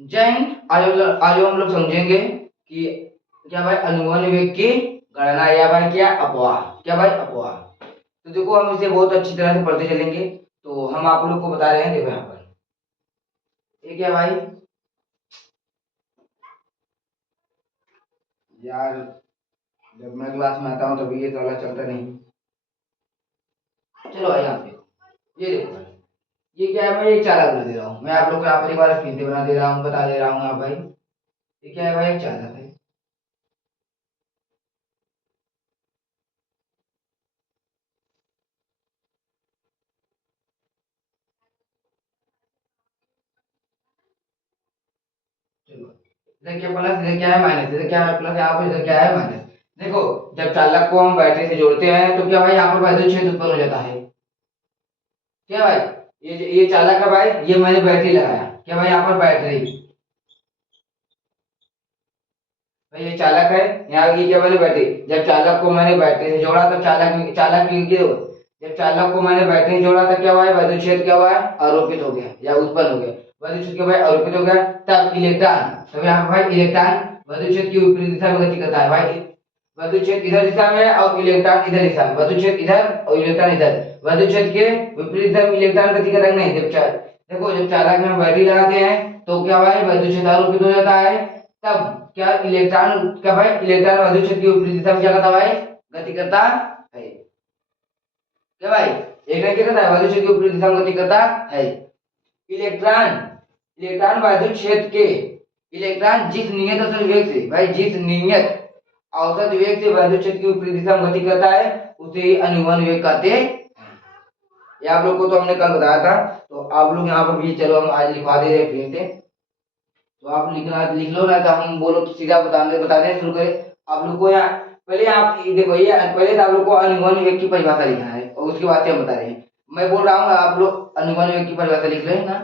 जय हिंद। आज हम लोग समझेंगे कि क्या भाई अनुमान वेग की गणना या भाई क्या अपवाह, क्या भाई अपवाह। तो देखो हम इसे बहुत अच्छी तरह से पढ़ते चलेंगे। तो हम आप लोग को बता रहे हैं, देखो यहाँ पर ये क्या भाई यार, जब मैं क्लास में आता हूँ तभी ये वाला चलता नहीं। चलो भाई यहाँ पे देखो, ये देखो भाई, ये क्या है, मैं एक चालक बना दे रहा हूँ। मैं आप लोग को यहाँ पर एक बार स्क्रीन पे बना दे रहा हूँ, बता दे रहा हूँ आप भाई, ये क्या है भाई, एक चालक है। चलो, इधर क्या प्लस, इधर क्या है माइनस, इधर क्या है प्लस, यहाँ पर इधर क्या है माइनस। देखो, जब चालक को हम बैटरी से जोड़ते हैं तो क्या भाई यहाँ पर वैद्युत क्षेत्र उत्पन्न हो जाता है। क्या भाई, ये चालक है भाई, ये मैंने बैटरी लगाया, क्या भाई यहाँ पर बैटरी, भाई ये चालक है, यहाँ की क्या मैंने बैटरी, जब चालक को मैंने बैटरी से जोड़ा तो चालक की जब चालक को मैंने बैटरी से जोड़ा तो क्या हुआ है, वैद्युत क्षेत्र क्या हुआ है, आरोपित हो गया या उत्पन्न हो गया। वैद्युत क्षेत्र क्या भाई आरोपित हो गया। तब इलेक्ट्रॉन, तब यहाँ पर भाई इलेक्ट्रॉन वैद्युत क्षेत्र की विपरीत दिशा में गति करता है भाई। वैद्युत क्षेत्र इधर दिशा में और इलेक्ट्रॉन इधर दिशा में, वैद्युत क्षेत्र इधर और इलेक्ट्रॉन इधर। वैद्युत क्षेत्र के विपरीत दिशा में इलेक्ट्रॉन गति करेंगे नहीं। देखो, जब चालक में हम बैटरी लगाते हैं तो क्या भाई वैद्युत क्षेत्र आरोपित हो जाता है। तब क्या इलेक्ट्रॉन, क्या भाई इलेक्ट्रॉन वैद्युत क्षेत्र की विपरीत दिशा में क्या करता है भाई, गति करता है। क्या भाई इलेक्ट्रॉन क्या करता है, वैद्युत क्षेत्र की विपरीत दिशा में गति करता है। इलेक्ट्रॉन, इलेक्ट्रॉन वैद्युत क्षेत्र के, इलेक्ट्रॉन जिस नियत औसत वेग से भाई, जिस नियत औसत वेग से वैद्युत क्षेत्र की विपरीत दिशा में गति करता है उसे ही अनुवन वेग कहते हैं। ये आप लोग को तो हमने कल बताया था, तो आप लोग यहाँ पर भी चलो हम आज लिखवा दे रहे हैं फिर से। तो आप लिखना लिख लो ना, तो हम बोलो तो सीधा बताने शुरू करें आप लोग को। यहाँ पहले आप ये देखो, ये पहले तो आप लोग को अनुवन वेग की परिभाषा लिखना है और उसके बाद से हम बता रहे हैं। मैं बोल रहा हूँ, आप लोग अनुवन वेग की परिभाषा लिख रहे हैं ना।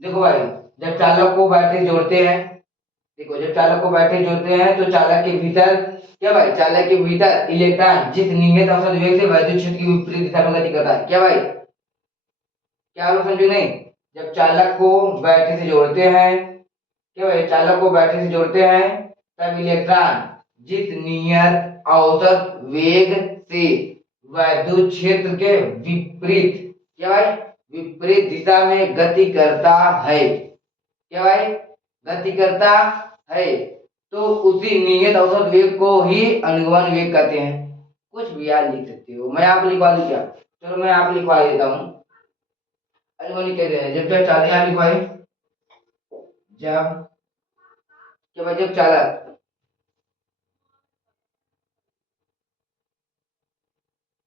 देखो भाई, जब चालक को बैटरी जोड़ते हैं, देखो जब चालक को बैटरी जोड़ते हैं तो चालक के भीतर, क्या भाई चालक के भीतर इलेक्ट्रॉन जिस नियत औसत वेग से वैद्युत क्षेत्र की विपरीत दिशा में गति करता है। क्या भाई, क्या आप लोग समझे नहीं। जब चालक को बैटरी से जोड़ते हैं, क्या भाई चालक को बैटरी से जोड़ते हैं, तब इलेक्ट्रॉन जिस नियत औसत वेग से वैद्युत क्षेत्र के विपरीत, क्या भाई विपरीत दिशा में गति करता है, क्या भाई गति करता है, तो उसी नियत औसत वेग को ही अनुगमन वेग कहते हैं। कुछ भी यार लिख सकते हो, मैं आप लिखवा दूं क्या, चलो मैं आप लिखवा देता हूँ। अनुगमन कहते हैं जब जब चालक, यहाँ लिखवाए, जब, क्या भाई जब चालक,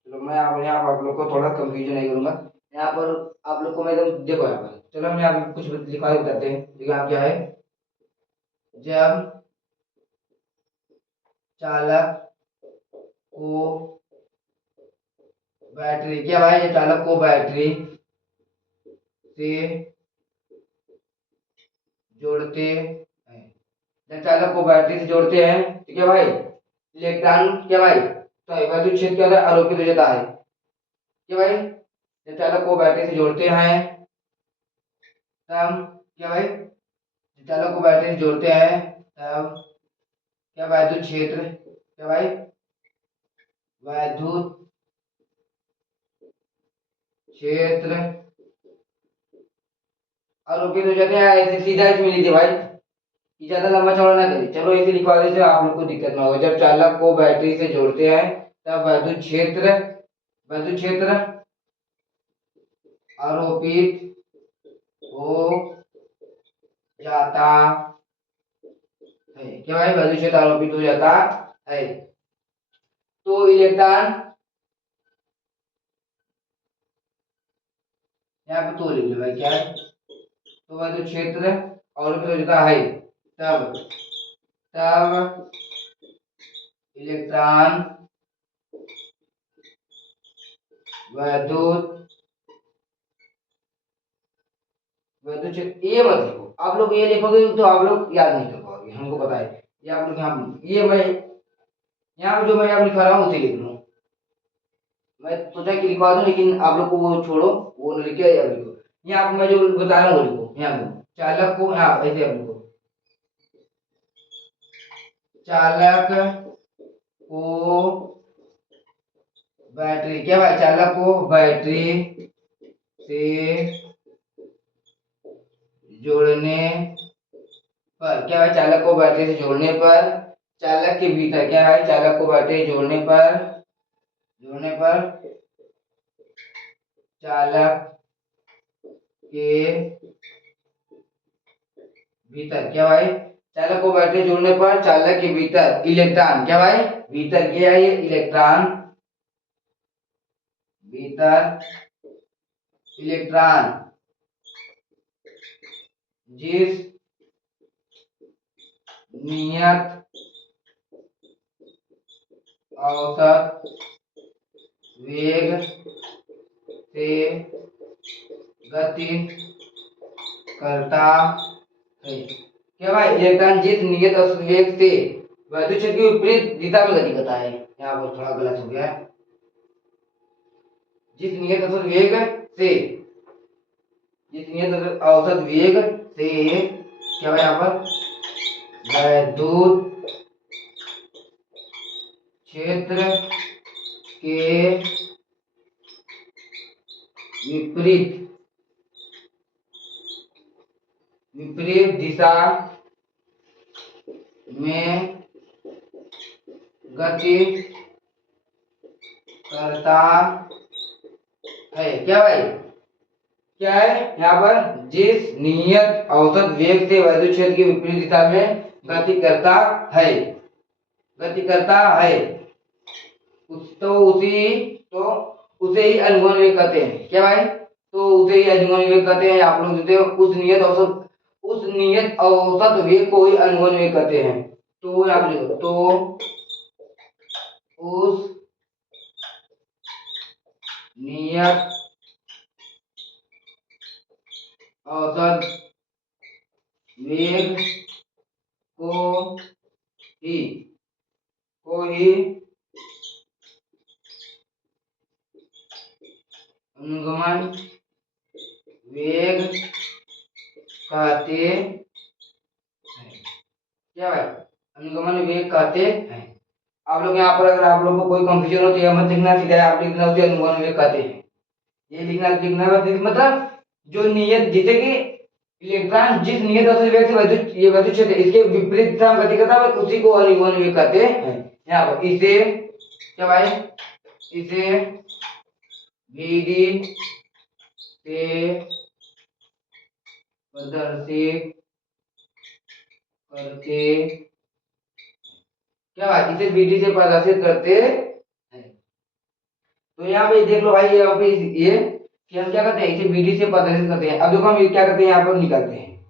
चलो मैं आप यहाँ पर आप लोग को थोड़ा कंफ्यूजन नहीं करूंगा। यहाँ पर आप लोग को मैं एकदम देखो, यहाँ पर चलो हम यहाँ पे कुछ लिखवा बताते हैं। देखो यहाँ क्या है, जब चालक को बैटरी, क्या भाई ये चालक को बैटरी से जोड़ते हैं, जब चालक को बैटरी से जोड़ते हैं तो क्या भाई इलेक्ट्रॉन, क्या भाई तो वैद्युत क्षेत्र क्या होता है, आरोपित हो जाता है। क्या भाई जब चालक को बैटरी से जोड़ते हैं तब, क्या भाई जब चालक को बैटरी से जोड़ते हैं तब क्या वैद्युत क्षेत्र, क्या भाई वैद्युत क्षेत्र आरोपित हो जाते हैं। ऐसे सीधा इसमें लीजिए भाई, ये ज्यादा लंबा चौड़ा ना करिए, चलो ऐसे लिखवा दीजिए, आप लोग को दिक्कत ना हो। जब चालक को बैटरी से जोड़ते हैं तब वैद्युत क्षेत्र, वैद्युत क्षेत्र आरोपित हो जाता है। क्या भाई वैद्युत क्षेत्र आरोपित हो जाता है। तो इलेक्ट्रॉन, यहाँ पे तो लिख लो भाई, क्या है तो वैद्युत क्षेत्र आरोपित हो जाता है। तब, तब इलेक्ट्रॉन वैद्युत, वैद्युत क्षेत्र, ये मत लिखो आप लोग, ये लिखोगे तो आप लोग याद नहीं कर पाओगे, हमको पता है। ये आप लोग यहाँ, ये मैं यहाँ पे जो मैं यहाँ लिखा रहा हूँ उसे लिख लो। मैं सोचा कि लिखवा दूं, लेकिन आप लोग को वो छोड़ो, वो न लिखे या लिखो। यहाँ पे मैं जो बता रहा हूँ वो लिखो। यहाँ पे चालक को, यहाँ ऐसे आप लिखो, चालक को बैटरी, क्या भाई, चालक को बैटरी से जोड़ने पर, क्या भाई, चालक को बैटरी से जोड़ने पर चालक के भीतर, क्या है, चालक को बैटरी जोड़ने पर चालक के भीतर, क्या भाई, चालक को बैटरी जोड़ने पर चालक के भीतर इलेक्ट्रॉन, क्या भाई, भीतर क्या है, ये इलेक्ट्रॉन, भीतर इलेक्ट्रॉन जिस नियत औसत वेग से गति करता है, क्या भाई, इलेक्ट्रॉन जिस नियत औसत वेग से विद्युत क्षेत्र की विपरीत दिशा में गति करता है, यहाँ पर थोड़ा गलत हो गया, जिस नियत औसत वेग से, जिस नियत औसत वेग से, क्या भाई, यहाँ पर वैद्युत क्षेत्र के विपरीत विपरीत दिशा में गति करता है, क्या भाई, क्या है, यहाँ पर जिस नियत औसत वेग से विद्युत क्षेत्र की विपरीत दिशा में गति करता है, गति करता है, तो उसे ही अनुगमन वेग कहते हैं, क्या भाई, तो उसे ही अनुगमन वेग कहते हैं, आप लोग देते हो उस नियत औसत वेग को ही अनुगमन वेग कहते हैं, तो यहाँ पे लिखो, तो उस नियत औसत वेग को ही अनुगमन वेग कहते हैं, क्या भाई, अनुगमन वेग कहते हैं। आप लोग यहाँ पर अगर आप लोग को कोई कंफ्यूजन हो तो यह मत लिखना, सीधा आप लिखना उसे अनुगमन वेग कहते हैं, ये लिखना मतलब जो नियत, जैसे कि इलेक्ट्रॉन जिस नियत औसत वेग से विद्युत क्षेत्र इसके विपरीत दिशा में गति करता है उसी को अनुगमन वेग कहते हैं। यहाँ पर इसे, क्या भाई, इसे विधि से प्रदर्शित करते, क्या भाई, इसे विधि से प्रदर्शित करते हैं। तो यहाँ पे देख लो भाई, यहाँ पे ये कि हम क्या करते हैं, इसे विधि से प्रदर्शित करते हैं। अब देखो हम ये क्या करते हैं, यहाँ पर निकालते हैं,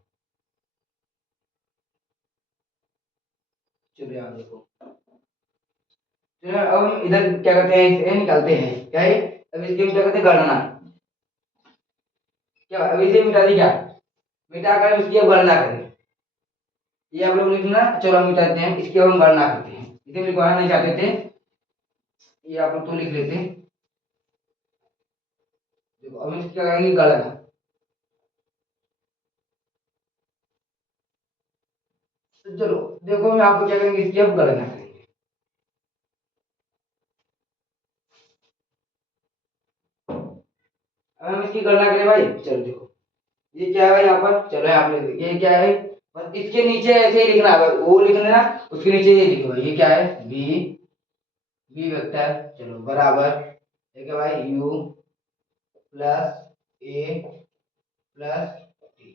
चलो यहाँ देखो, चलो अब हम इधर क्या करते हैं, इसे निकालते हैं, क्या है, अब इसके हम क्या करते हैं, गणना, क्या अब इसे मिटा दी, क्या मिटा कर इसकी अब गणना करें, ये आप लोग लिखना, चलो हम मिटाते हैं, इसकी अब हम गणना करते हैं, इसे हम लिखवाना नहीं चाहते थे, ये आप लोग तो लिख लेते हैं। देखो अब हम इसकी क्या करेंगे, गणना, तो चलो देखो मैं आपको क्या करेंगे, इसकी अब गणना करेंगे। अब हम इसकी गणना करें भाई, चलो देखो ये क्या है भाई, यहाँ पर चलो यहाँ पे ये क्या है, बस इसके नीचे ऐसे ही लिखना है, वो लिख लेना, उसके नीचे ये लिखो, ये क्या है, बी, बी वेक्टर, चलो बराबर, ये क्या भाई, you plus A plus T,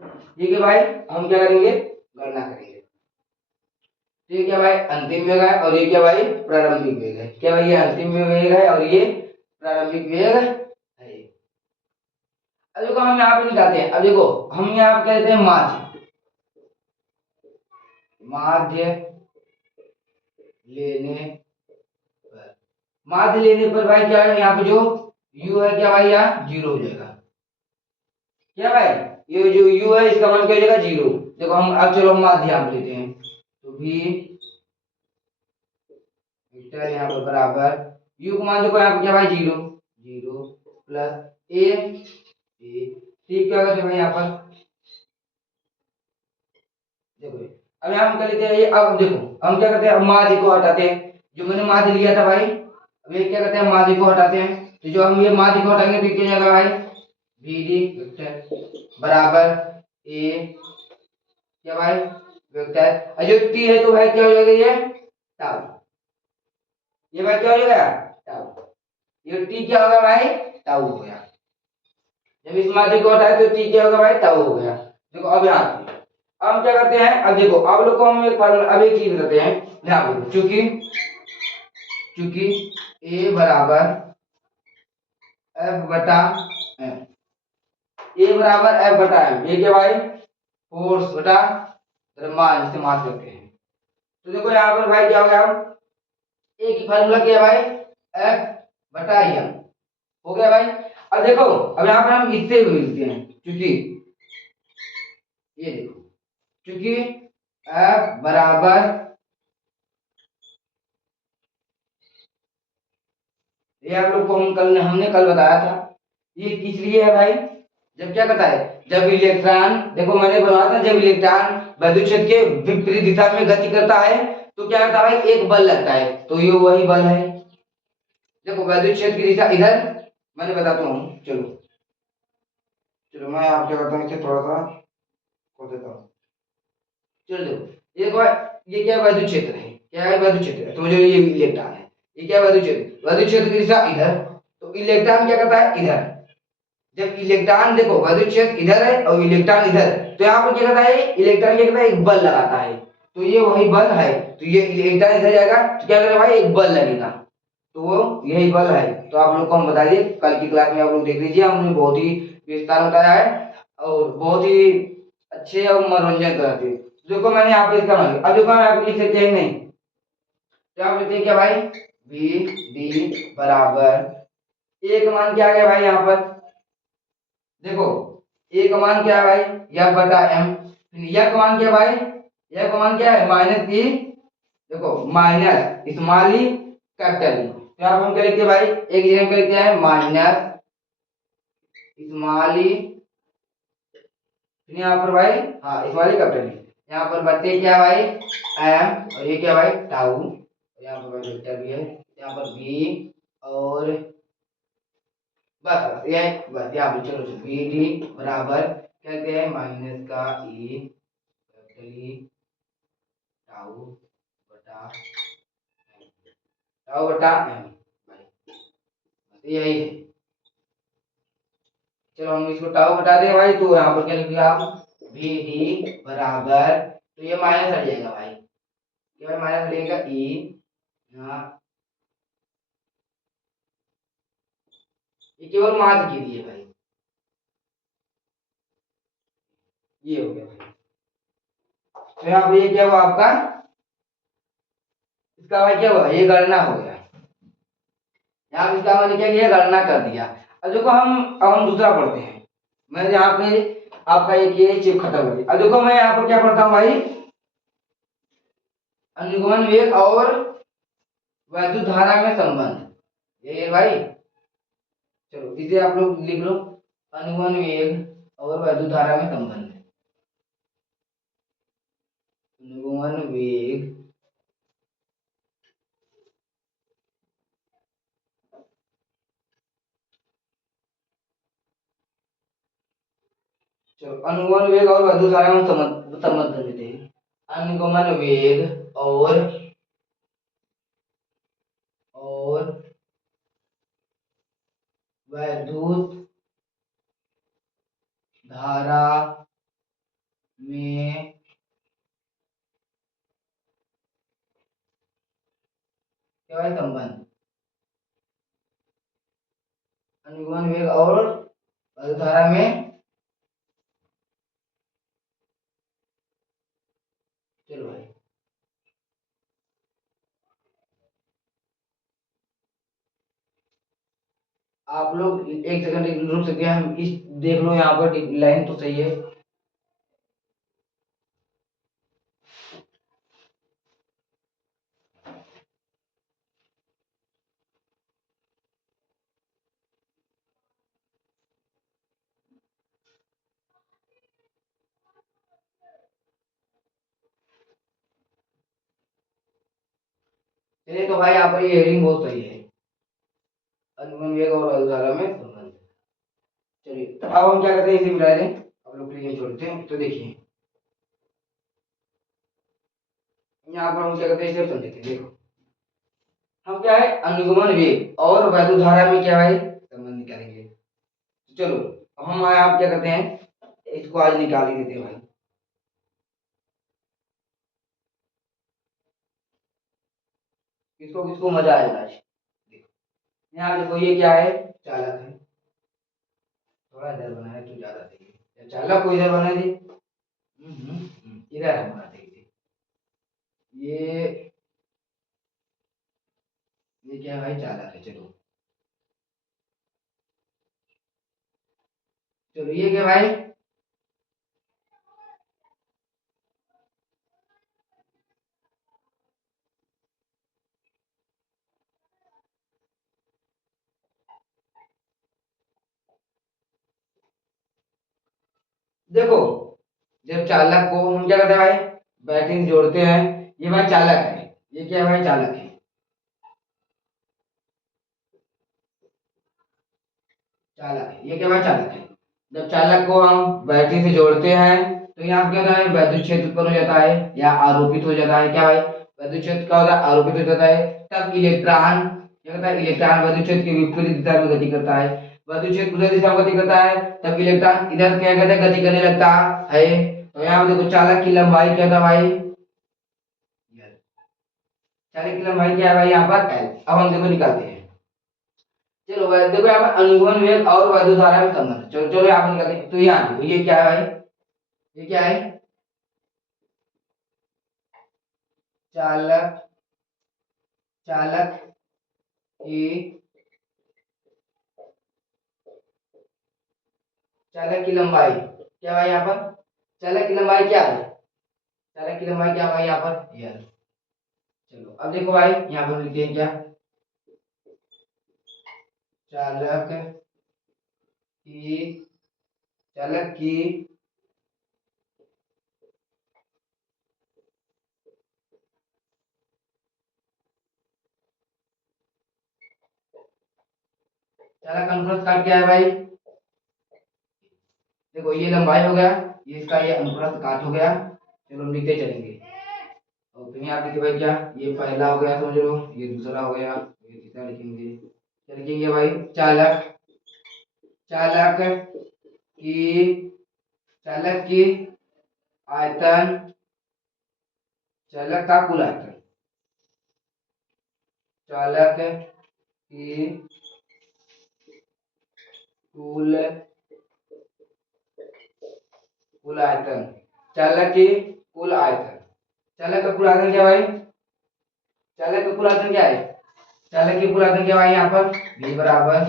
ठीक है भाई, हम क्या करेंगे, गणना करेंगे, तो ये क्या भाई, अंतिम वेग है, और ये क्या भाई, प्रारंभिक वेग है, क्या भाई, ये अंतिम वेग है और ये प्रारंभिक वेग है। अब देखो हम यहाँ पे निकालते हैं, अब देखो हम यहाँ पे कहते हैं माध्य, माध्य लेने पर, माध्य लेने पर भाई क्या है, यहाँ पे जो u है, क्या भाई, यहाँ जीरो हो जाएगा, क्या भाई, ये जो u है इसका मान क्या हो जाएगा, जीरो। देखो हम अब चलो हम माध्य यहाँ पे लेते हैं, तो भी वेक्टर यहाँ पर बराबर u को मान देखो यहाँ पे क्या भाई, जीरो, जीरो प्लस ए, ए ठीक, क्या करते भाई यहाँ पर, देखो अब यहाँ हम कर लेते हैं ये। अब देखो हम क्या करते हैं, माध्य को हटाते हैं। जो मैंने माध्य लिया था भाई, अब ये क्या करते हैं, माध्य को हटाते हैं। तो जो हम ये माध्य को हटाएंगे तो क्या जाएगा भाई, बी डी वेक्टर बराबर ए, क्या भाई, वेक्टर। और जो टी है तो भाई क्या हो जाएगा, ये टाउ। ये भाई क्या हो जाएगा, टाउ। ये टी क्या होगा भाई, टाउ हो गया। जब इस माध्य को हटाए तो टी क्या होगा भाई, टाउ हो गया। देखो अब यहाँ पे अब हम क्या करते हैं, अब देखो आप लोग को हम एक फार्मूला, अब एक चीज बताते हैं ध्यान देखो। चूंकि चूंकि ए बराबर एफ बटा एम, ए बराबर एफ बटा एम, ये क्या भाई, फोर्स बटा द्रव्यमान, इस्तेमाल करते हैं। तो देखो यहाँ पर भाई क्या हो गया, ए की फार्मूला क्या है भाई, एफ बटा एम हो गया भाई। अब देखो अब यहाँ पर हम इससे भी मिलते हैं, क्योंकि ये देखो, क्योंकि एफ बराबर, ये आप लोग को हम कल हमने कल बताया था, ये किस लिए है भाई, जब क्या करता है, जब इलेक्ट्रॉन, देखो मैंने बनाया था, जब इलेक्ट्रॉन विद्युत क्षेत्र के विपरीत दिशा में गति करता है तो क्या करता है भाई, एक बल लगता है, तो ये वही बल है। देखो विद्युत क्षेत्र की दिशा इधर, मैंने बताता हूँ, चलो चलो मैं आप क्या करता हूँ, इसे थोड़ा सा खोल देता हूँ। चलो देखो एक बार, ये क्या विद्युत क्षेत्र है, क्या है विद्युत क्षेत्र है, तो मुझे ये इलेक्ट्रॉन है, ये क्या विद्युत क्षेत्र, विद्युत क्षेत्र की दिशा इधर, तो इलेक्ट्रॉन क्या करता है इधर। जब इलेक्ट्रॉन, देखो विद्युत क्षेत्र इधर है और इलेक्ट्रॉन इधर, तो यहाँ पर क्या करता है, इलेक्ट्रॉन क्या करता है, एक बल लगाता है, तो ये वही बल है। तो ये इलेक्ट्रॉन इधर जाएगा तो क्या करेगा भाई, एक बल लगेगा, तो वो यही बल है। तो आप लोग को हम बता दिए, कल की क्लास में आप लोग देख लीजिए, हमने बहुत ही विस्तार में बताया है और बहुत ही अच्छे और मनोरंजन कराते हैं। देखो मैंने यहाँ पे इसका मान लिया, अब देखो हम यहाँ पे लिख सकते हैं नहीं, तो आप लिखते हैं क्या भाई, बी डी बराबर, ए का मान क्या आ गया भाई यहाँ पर, देखो ए का मान क्या है भाई, एफ बटा एम, यह का मान क्या है भाई, यह का मान क्या है, माइनस ई, देखो minus small E capital E, तो यहाँ पर हम क्या लिखते हैं भाई, एक जगह पे लिखते हैं माइनस स्मॉल ई, यहाँ पर भाई, हाँ स्मॉल ई कैपिटल ई, यहाँ पर बटे क्या भाई, एम, और ये क्या भाई, टाउ, यहाँ पर भाई वेक्टर भी है, यहाँ पर बी, और बस बस ये, बस यहाँ पे चलो चलो बी डी बराबर कहते हैं माइनस का ई कैपिटल ई टाउ बटा टाउ बटा एम, भाई यही है। चलो हम इसको टाउ बता दें भाई, तो यहाँ पर क्या लिख दिया आप, बी डी बराबर, तो ये माइनस हट जाएगा भाई, ये भाई माइनस हटेगा ई, यहाँ ये केवल माध्य के लिए भाई, ये हो गया भाई। तो यहाँ पे ये क्या हुआ आपका, इसका भाई क्या हुआ, ये गणना हो गया, यहाँ पे इसका मैंने क्या किया, गणना कर दिया। अब देखो अब हम दूसरा पढ़ते हैं। मैं यहाँ पे आपका एक ये चिप खत्म कर दिया। अब देखो मैं यहाँ पर क्या पढ़ता हूँ भाई, अनुगमन वेग और वैद्युत धारा में संबंध, ये भाई, चलो इसे आप लोग लिख लो, अनुगमन वेग और वैद्युत धारा में संबंध, अनुगमन वेग, चलो अनुगमन वेग और वैद्युत धारा में संबंध संबंध कर देते हैं। अनुगमन वेग और वैद्युत धारा में क्या है संबंध, अनुगमन वेग और वैद्युत धारा में, चलो भाई आप लोग एक सेकंड रुक सकते हैं, हम इस देख लो यहाँ पर लाइन तो सही है। चलिए तो भाई यहाँ पर ये हेडिंग बहुत सही है, अनुगमन वेग और वायुधारा में संबंध। चलिए तो अब हम क्या करते हैं, इसे मिला दें, अब लोग क्लियर छोड़ते हैं। तो देखिए यहाँ पर हम क्या करते हैं, इसे समझते हैं। देखो हम क्या है, अनुगमन वेग और वैद्युत धारा में क्या है संबंध निकालेंगे। तो चलो हम आप क्या करते हैं, इसको आज निकाल ही देते हैं भाई। किसको किसको मजा आएगा आज। देखो यहाँ देखो ये क्या है, चालक है। थोड़ा इधर बनाए तो ज्यादा सही है, चालक को इधर बना दी। इधर हम बनाते हैं। ये ये क्या है भाई, चालक है। चलो चलो ये क्या भाई, देखो जब चालक को हम क्या करते हैं भाई, बैटरी से जोड़ते हैं। ये भाई चालक है, ये क्या है भाई, चालक है। चालक है, ये क्या भाई, चालक है। जब चालक को हम बैटरी से जोड़ते हैं तो यहाँ क्या होता है, वैद्युत क्षेत्र उत्पन्न हो जाता है या आरोपित हो जाता है। क्या भाई, वैद्युत क्षेत्र क्या होता है, आरोपित हो जाता है। तब इलेक्ट्रॉन क्या करता है, इलेक्ट्रॉन वैद्युत क्षेत्र के विपरीत दिशा में गति करता है। वैद्युत क्षेत्र उधर दिशा में गति करता है, तब इलेक्ट्रॉन इधर क्या कहते हैं, गति करने लगता है। तो यहाँ पे देखो चालक की लंबाई क्या था भाई, चालक की लंबाई क्या है भाई यहाँ पर L। अब हम देखो निकालते हैं। चलो देखो यहाँ पर अनुगमन वेग और वैद्युत धारा में संबंध। चलो चलो यहाँ पर निकालते हैं। तो यहाँ देखो ये क्या है भाई, ये क्या है, चालक चालक की चालक की लंबाई क्या भाई यहाँ पर, चालक की लंबाई क्या है, चालक की लंबाई क्या भाई यहाँ पर L। चलो अब देखो भाई यहाँ पर लिखते हैं क्या, चालक की चालक की चालक का अनुप्रस्थ काट क्या है भाई, देखो ये लंबाई हो गया, ये इसका ये अनुप्रस्थ काट हो गया। चलो हम लिखते चलेंगे। और फिर यहाँ देखिए भाई क्या, ये पहला हो गया समझ लो, ये दूसरा हो गया, ये तीसरा लिखेंगे। क्या लिखेंगे भाई, चालक चालक की चालक की आयतन, चालक का कुल आयतन, चालक की कुल कुल आयतन, चालक की कुल आयतन, चालक का कुल आयतन क्या भाई, चालक का कुल आयतन क्या है, चालक की कुल आयतन क्या भाई यहाँ पर v बराबर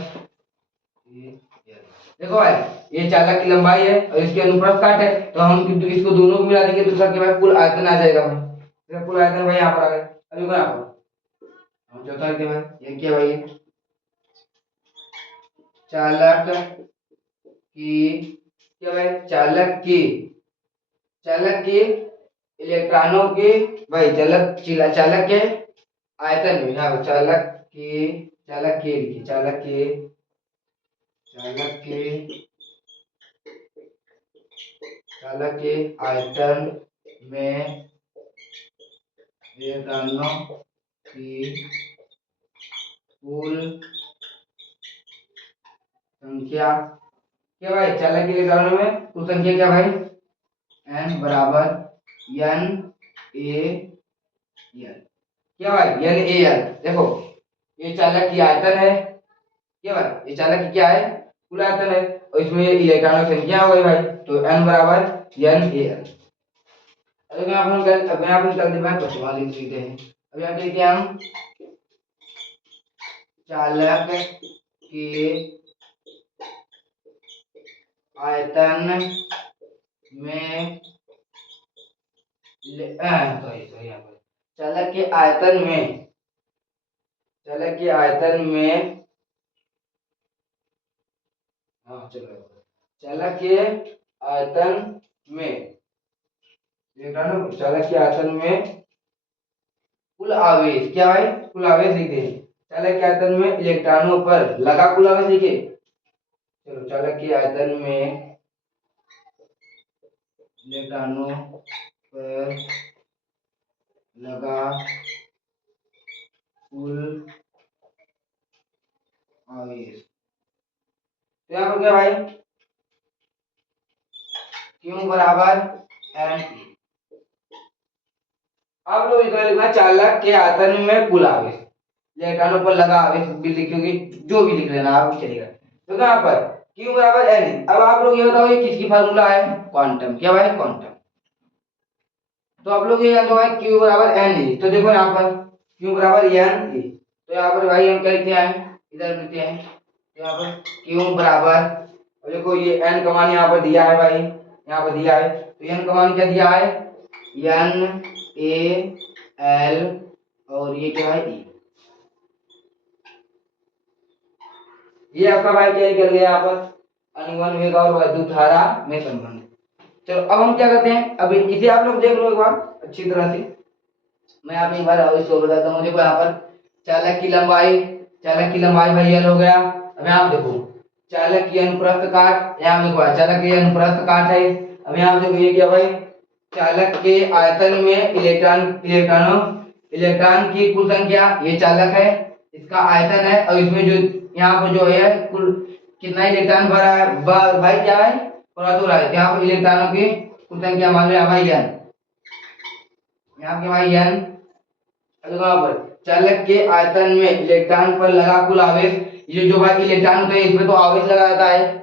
देखो भाई, ये चालक की लंबाई है और इसके अनुप्रस्थ काट है, तो हम इसको दोनों को मिला देंगे तो इसका क्या भाई कुल आयतन आ जाएगा भाई। इसका कुल आयतन भाई यहाँ पर आ गया। अभी यहाँ पर हम चौथा लिखते हैं भाई, ये क्या भाई, चालक की क्या भाई, चालक की इलेक्ट्रॉनों की भाई, चालक के आयतन में, हाँ चालक के लिखिए, चालक के आयतन में इलेक्ट्रॉनों की कुल संख्या क्या भाई, चालक के इलेक्ट्रॉनों में कुल संख्या क्या भाई, n बराबर n a l। क्या भाई n a l, देखो ये चालक की आयतन है, क्या भाई ये चालक की क्या है, कुल आयतन है, और इसमें इलेक्ट्रॉनों की संख्या हो गई भाई, तो n बराबर n a l। अब यहाँ पर हम अब यहाँ पर निकाल दे भाई, पचवा लिख लेते हैं। अब यहाँ पे लिखे हम चालक के आयतन में सॉरी सॉरी यहाँ पर चालक के आयतन में, चालक के आयतन में, हाँ चलो चालक के आयतन में, चालक के आयतन में कुल आवेश क्या भाई, कुल आवेश लिखते हैं। चालक के आयतन में इलेक्ट्रॉनों पर लगा कुल आवेश लिखे। चलो चालक के आयतन में इलेक्ट्रॉनों पर लगा कुल आवेश, तो यहाँ पर क्या भाई, क्यू बराबर एन। अब लोग इतना लिखना, चालक के आयतन में कुल आवेश, इलेक्ट्रॉनों पर लगा आवेश भी लिखोगे, जो भी लिख लेना आप चलेगा। तो यहाँ पर क्यू बराबर एन। अब आप लोग ये बताओ ये किसकी फार्मूला है, क्वांटम, क्या भाई, क्वांटम। तो आप लोग ये जानते हो भाई क्यू बराबर एन ई। तो देखो यहाँ पर क्यू बराबर एन ई, तो यहाँ पर भाई हम क्या लिखते हैं, इधर लिखते हैं। तो यहाँ पर क्यू बराबर, और देखो ये एन का मान यहाँ पर दिया है भाई, यहाँ पर दिया है। तो एन का मान क्या दिया है, एन ए एल, और ये क्या है ई। ये आपका भाई क्या निकल गया यहाँ पर, अनुवन वेग और वैद्युत धारा में संबंध। चलो अब हम क्या करते हैं, अब इसे आप लोग देख लो एक बार अच्छी तरह से। मैं आप एक बार इसको बताता हूँ। देखो यहाँ पर चालक की लंबाई, चालक की लंबाई भाई एल हो गया। अब यहाँ देखो चालक की अनुप्रस्थ काट, यहाँ देखो चालक की अनुप्रस्थ काट है। अब यहाँ देखो ये क्या भाई, चालक के आयतन में इलेक्ट्रॉनों इलेक्ट्रॉन की कुल संख्या, ये चालक है, इसका आयतन है, और इसमें जो यहाँ पर जो है कुल कितना इलेक्ट्रॉन भरा है, भाई क्या है, क्रॉस हो रहा है। यहाँ पर इलेक्ट्रॉनों की कुल संख्या मान लो यहाँ भाई एन, यहाँ के भाई एन। यहाँ पर चालक के आयतन में इलेक्ट्रॉन पर लगा कुल आवेश, ये जो भाई इलेक्ट्रॉन होते हैं इसमें तो आवेश लगा रहता है,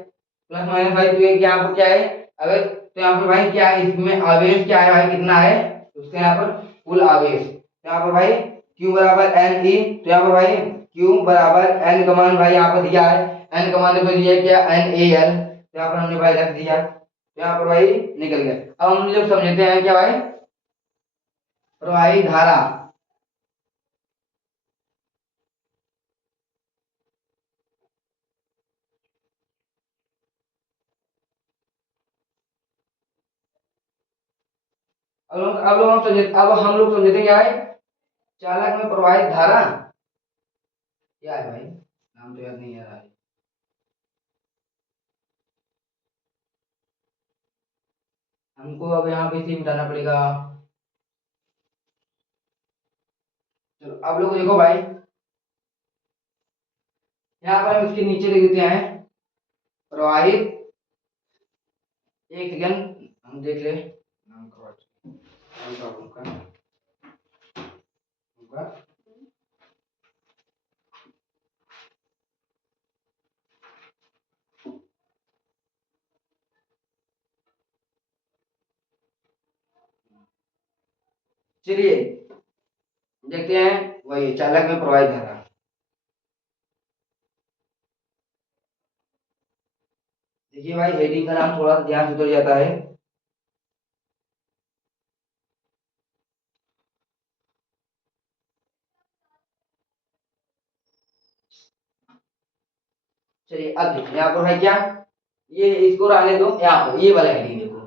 प्लस माइनस भाई, तो ये यहाँ पर क्या है, आवेश। तो यहाँ पर भाई क्या है, इसमें आवेश क्या है भाई, कितना है, उसके यहाँ पर कुल आवेश। तो यहाँ पर भाई Q बराबर एन ई। तो यहाँ पर भाई Q बराबर एन का मान भाई यहाँ पर दिया है, एन का मान देखो दिया क्या, एन ए एल। तो यहाँ पर हमने भाई रख दिया, तो यहाँ पर भाई निकल गया। अब हम लोग समझते हैं क्या भाई, प्रवाहित धारा। अब हम लोग समझते क्या है, चालक में प्रवाहित धारा क्या है भाई, नाम तो याद नहीं आ रहा है। हमको अब यहाँ पे इसे मिटाना पड़ेगा। चलो अब लोग देखो भाई, यहाँ पर हम इसके नीचे लिख देते हैं प्रवाहित, एक सेकंड हम देख ले नाम का, चलिए देखते हैं वही चालक में प्रवाहित धारा। देखिए भाई हेडिंग का नाम थोड़ा सा ध्यान से उतर जाता है। चलिए अब देखिए यहाँ पर भाई क्या, ये इसको रहने दो, यहाँ पर ये वाला हेडिंग देखो,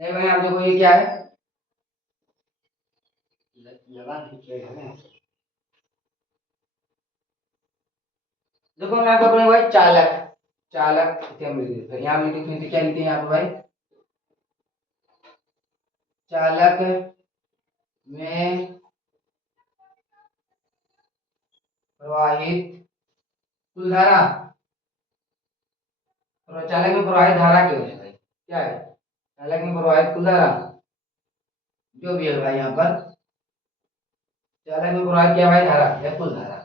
ये भाई आप देखो ये क्या है, लगा देखो मैं आपको अपने भाई चालक, चालक इसे हम लिख देते हैं, यहाँ लिख देते हैं, क्या लिखते हैं यहाँ पर भाई, चालक में प्रवाहित कुल धारा, और चालक में प्रवाहित धारा क्यों है भाई, क्या है, चालक में प्रवाहित कुल धारा जो भी है भाई, यहाँ पर चालक में प्रवाहित क्या भाई, धारा या कुल धारा,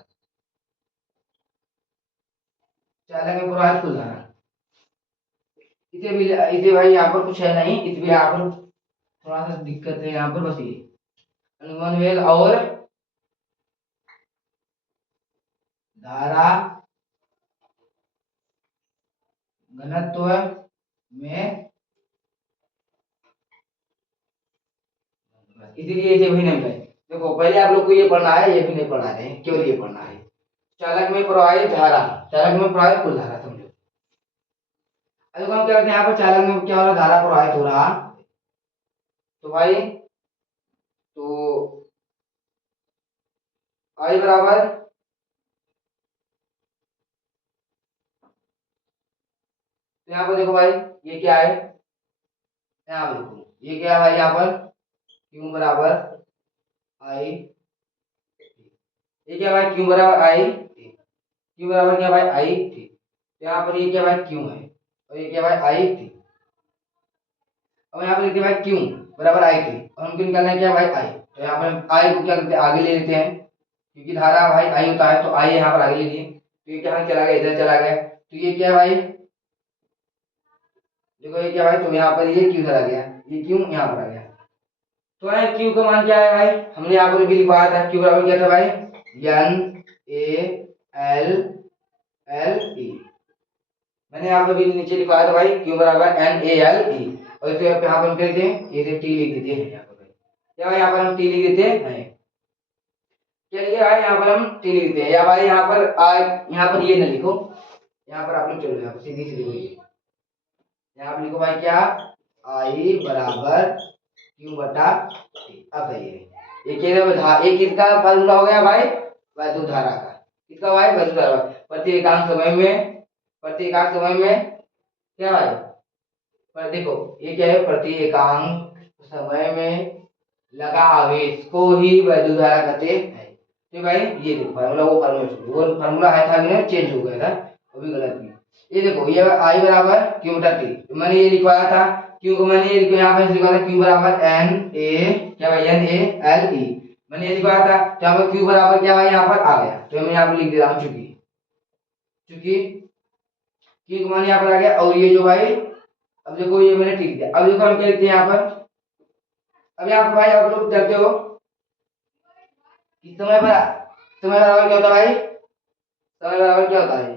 चालक में प्रवाहित कुल धारा। इसे भाई यहाँ पर कुछ है नहीं, इसलिए यहाँ पर थोड़ा सा दिक्कत है यहाँ पर, बस ये अनुमान वेग और धारा घनत्व में, इसीलिए इसे भी नहीं है। देखो पहले आप लोग को ये पढ़ना है, ये भी नहीं पढ़ा रहे हैं, केवल ये पढ़ना है चालक में प्रवाहित धारा, चालक में प्रवाहित कुल धारा, समझो। अब देखो हम क्या करते हैं, यहाँ पर चालक में क्या हो रहा, धारा प्रवाहित हो रहा, तो भाई तो आई बराबर, तो यहाँ पर देखो भाई ये क्या है, यहाँ पर देखो ये क्या है भाई, यहाँ पर क्यू बराबर आई, ये क्या भाई क्यू बराबर आई थी, क्यू बराबर क्या भाई आई थी, तो यहाँ पर ये क्या भाई क्यू है और ये क्या भाई आई थी। अब यहाँ पर लिखते हैं भाई क्यू बराबर आई थी और हमको निकालना है क्या भाई आई, तो यहाँ पर आई को क्या करते हैं आगे ले लेते हैं, क्योंकि धारा भाई आई होता है तो आई यहाँ पर आगे ले लिए, तो ये क्या चला गया इधर चला गया, तो ये क्या भाई देखो ये क्या भाई, तो यहाँ पर ये क्यू चला गया, ये क्यू यहाँ पर आ गया, तो है क्यू का मान क्या है भाई, हमने यहाँ पर भी लिखवाया था क्यू बराबर क्या था भाई N A L L E, मैंने यहाँ पर भी नीचे लिखवाया था भाई क्यू बराबर एन ए एल ई, और इसे यहाँ पर हम क्या लिखते हैं, ये टी लिख देते हैं यहाँ पर भाई, क्या भाई यहाँ पर हम टी लिख देते हैं, चलिए भाई यहाँ पर हम टी लिख देते हैं, या भाई यहाँ पर यहाँ पर ये न लिखो, यहाँ पर आप लोग चलो यहाँ पर सीधी सीधी लिखो, यहाँ पर लिखो भाई क्या आई बराबर क्यू बटा टी। अब कहिए एक किसका फार्मूला हो गया भाई वैद्युत धारा का, किसका भाई वैद्युत धारा, प्रति एकांक समय में, प्रति एकांक समय में क्या भाई, पर देखो ये क्या है प्रति एकांक समय में लगा आवेश को ही वैद्युत धारा कहते हैं, तो भाई ये देखो फार्मूला वो फार्मूला है था ना चेंज हो गया था, वो भी गलत नहीं, ये देखो ये आई बराबर क्यू बटा टी, मैंने ये लिखवाया था क्यू को, मैंने ये यहाँ पे लिखा था क्यू बराबर एन ए क्या भाई एन ए एल ई, मैंने ये लिखवाया था, तो यहाँ पर क्यू बराबर क्या भाई यहाँ पर आ गया, तो मैं यहाँ पर लिख दे रहा हूँ चूंकि चूंकि क्यू का मान यहाँ पर आ गया, और ये जो भाई अब देखो ये मैंने ठीक दिया, अब देखो हम क्या लिखते हैं यहाँ पर, अब यहाँ पर भाई आप लोग देखते हो कि समय बराबर क्या होता है भाई, समय बराबर क्या होता है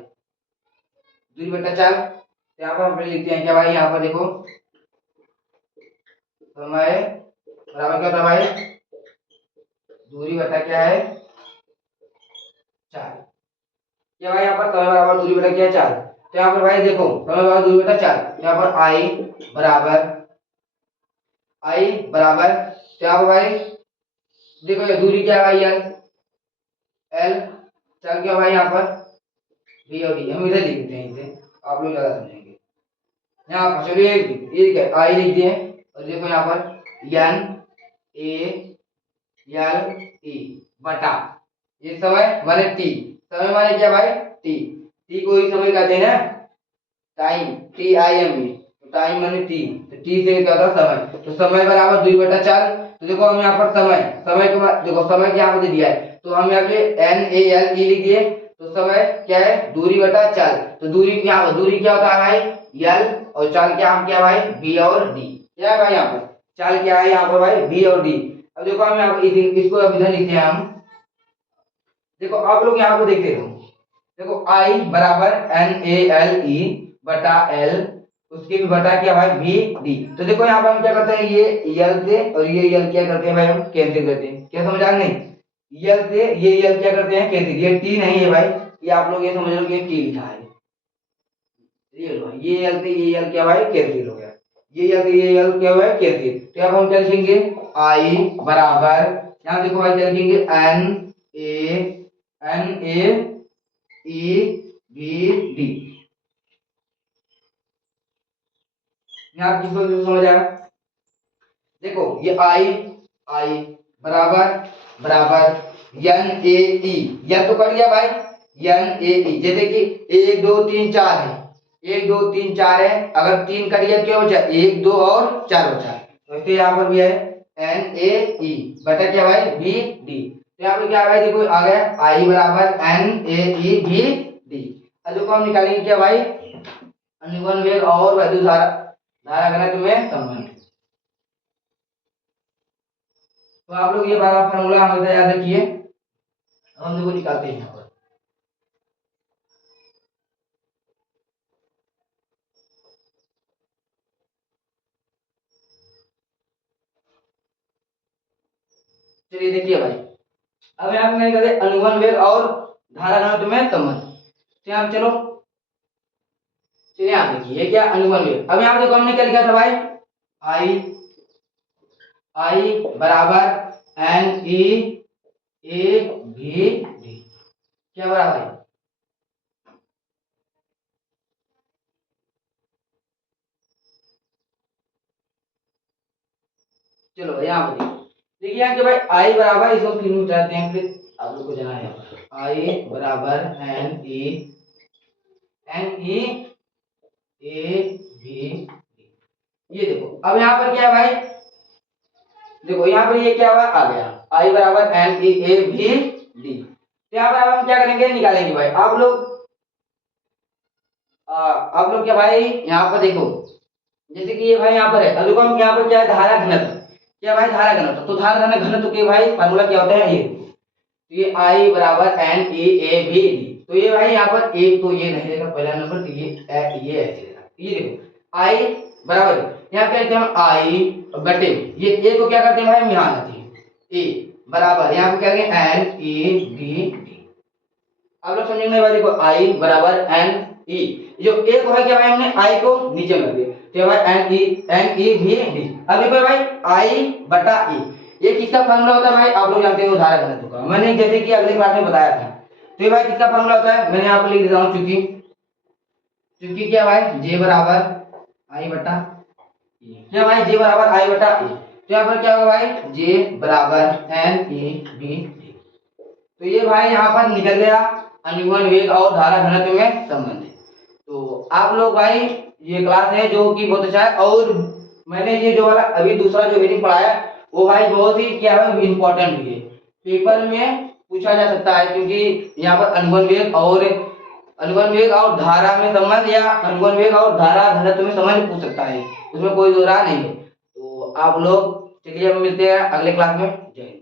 दूरी बटा चार, यहाँ पर हम लिखते हैं क्या भाई, यहाँ पर देखो समय बराबर क्या होता है भाई दूरी बटा क्या है चार, क्या भाई यहाँ पर समय बराबर दूरी बटा क्या है चार, तो यहाँ पर भाई देखो समय बराबर दूरी बटा चार, तो यहाँ पर आई बराबर तो यहाँ पर भाई देखो ये दूरी क्या है भाई एल एल, चल क्या भाई यहाँ पर बी और डी, हम इधर लिख देते हैं इसे, आप लोग ज्यादा समझेंगे, यहाँ पर चलिए एक है आई लिख दिए, और देखो यहाँ पर एन ए एल ई बटा ये समय माने टी, समय माने क्या भाई टी, टी को ही समय कहते हैं ना, time T I M E, time माने टी, तो टी से क्या होता है समय, तो समय बराबर 2/4, तो देखो हम यहाँ पर समय के बाद देखो समय क्या यहाँ पे दिया है, तो हम यहाँ पे एन ए एल ई लिख दिए, तो समय क्या है दूरी बटा चाल, तो दूरी क्या होता है भाई एल, और चाल क्या हम क्या भाई बी और डी, क्या है भाई यहाँ पर चाल क्या है यहाँ पर भाई बी और डी। अब देखो हम यहाँ पर इसको अब इधर लिखते हैं हम, देखो आप लोग यहाँ पे देखते रहो, देखो आई बराबर एन ए एल ई बटा एल, उसके भी बटा क्या भाई बी डी, तो देखो यहाँ पर हम क्या करते हैं ये यल से और ये यल क्या करते हैं भाई हम कैंसिल करते हैं, क्या समझ आ नहीं, यल से ये यल क्या करते हैं कैंसिल, ये टी नहीं है भाई, ये आप लोग ये समझ लो कि टी लिखा है, ये यल से ये यल क्या भाई कैंसिल हो गया, ये यल से ये यल क्या हुआ है कैंसिल, तो अब हम क्या लिखेंगे आई बराबर यहाँ देखो भाई क्या लिखेंगे N A E B D, यहाँ किसको समझ आया, देखो ये आई बराबर बराबर एन ए ई, या तो कट गया भाई एन ए ई, जैसे कि 1 2 3 4 है, 1 2 3 4 है, अगर 3 कट गया क्या बचा 1 2 और 4 बचा, तो इसलिए यहाँ पर भी है एन ए ई बटा क्या भाई बी डी, तो यहाँ पे क्या भाई देखो आ गया आई बराबर N A E B D, अब देखो हम निकालेंगे क्या भाई अनुगमन वेग और वैद्युत धारा घनत्व में संबंध, तो आप लोग ये वाला फार्मूला हमेशा याद रखिए, हम देखो निकालते हैं यहाँ पर, चलिए देखिए भाई अब यहाँ पे मैंने कहते अनुगमन वेग और धारा घनत्व में संबंध, तो यहाँ चलो चलिए यहाँ देखिए क्या अनुगमन वेग, अब यहाँ देखो हमने क्या लिखा था भाई आई बराबर एन ई ए भी डी क्या बराबर है। चलो यहाँ पर देखिए यहाँ कि भाई आई बराबर इसको तीन मिटाते हैं फिर आप लोग को जाना है आई बराबर एन ई ए बी ये देखो अब यहाँ पर क्या है भाई देखो यहाँ पर ये क्या हुआ आ गया आई बराबर N E A B D तो यहाँ पर अब हम क्या करेंगे निकालेंगे भाई आप लोग क्या भाई यहाँ पर देखो जैसे कि ये भाई यहाँ पर है अब देखो हम यहाँ पर क्या है धारा घनत्व क्या भाई धारा घनत्व तो धारा घनत्व के भाई फार्मूला क्या होता है ये आई बराबर N E A B D तो ये भाई यहाँ पर एक तो ये नहीं रहेगा पहला नंबर तो ये ऐसे रहेगा ये देखो आई बराबर यहाँ क्या कहते हैं आई बटे ये ए को क्या करते हैं भाई यहाँ आते हैं ए बराबर यहाँ पे क्या करेंगे एन ई बी डी आप लोग समझेंगे भाई देखो आई बराबर एन ई जो ए को है क्या भाई हमने आई को नीचे में रख दिया तो भाई एन ई भी डी अब देखो भाई आई बटा ई ये किसका फार्मूला होता है भाई आप लोग जानते हो धारा घनत्व का मैंने जैसे कि अगले क्लास में बताया था तो ये भाई किसका फार्मूला होता है मैंने यहाँ पर लिख देता हूँ चूंकि चूंकि क्या भाई जे बराबर आई बटा क्या भाई जे बराबर आई बटा ई तो यहाँ पर क्या होगा भाई जे बराबर एन ई बी डी तो ये भाई यहाँ पर निकल गया अनुगमन वेग और धारा घनत्व में संबंध है तो आप लोग भाई ये क्लास है जो कि बहुत अच्छा है और मैंने ये जो वाला अभी दूसरा जो हेडिंग पढ़ाया वो भाई बहुत ही क्या है इम्पोर्टेंट भी है पेपर में पूछा जा सकता है क्योंकि यहाँ पर अनुगमन वेग और धारा में संबंध या अनुगमन वेग और धारा घनत्व में संबंध पूछ सकता है उसमें कोई दो राह नहीं है तो आप लोग चलिए हम मिलते हैं अगले क्लास में जय